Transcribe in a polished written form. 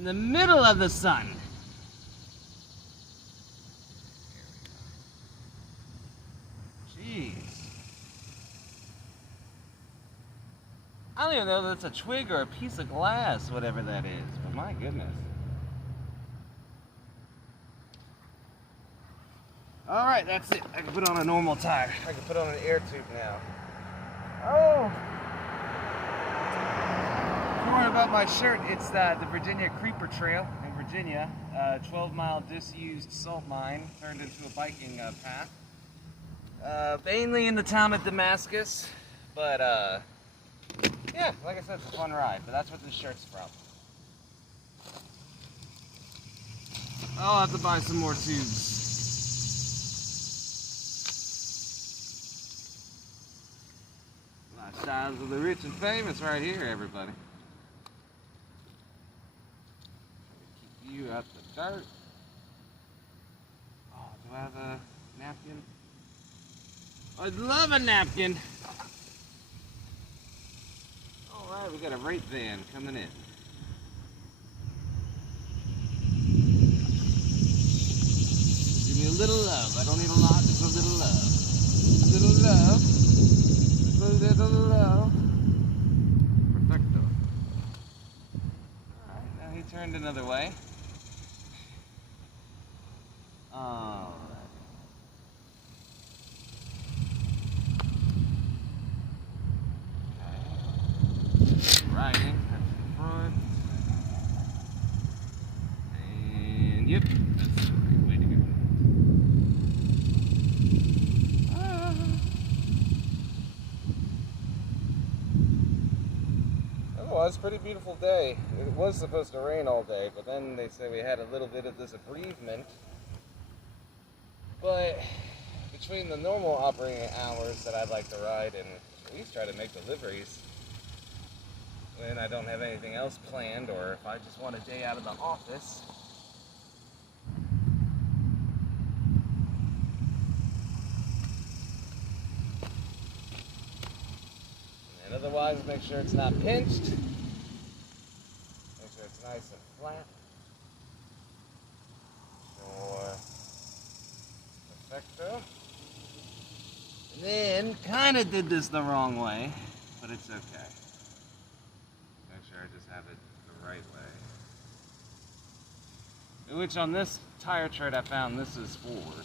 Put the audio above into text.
in the middle of the sun. Jeez. I don't even know if that's a twig or a piece of glass, whatever that is, but my goodness. Alright, that's it. I can put on a normal tire. I can put on an air tube now. Oh! More about my shirt, it's the Virginia Creeper Trail in Virginia. 12-mile disused salt mine turned into a biking path. Mainly in the town of Damascus, but yeah, like I said, it's a fun ride, but that's what this shirt's from. I'll have to buy some more tubes. Lifestyles of the rich and famous right here, everybody. Keep you out the dirt. Oh, do I have a napkin? I'd love a napkin. Alright, we got a rape van coming in. Give me a little love. I don't need a lot, just a little love. A little love. A little love. Perfecto. Alright, now he turned another way. Alright. Riding, that's the front. And yep, that's the right way to go. Otherwise, pretty beautiful day. It was supposed to rain all day, but then they say we had a little bit of this aggrievement. But between the normal operating hours that I'd like to ride and at least try to make deliveries, when I don't have anything else planned, or if I just want a day out of the office. And otherwise, make sure it's not pinched. Make sure it's nice and flat. Or perfecto. And then, kind of did this the wrong way, but it's okay. I just have it the right way. Which on this tire tread I found this is forward.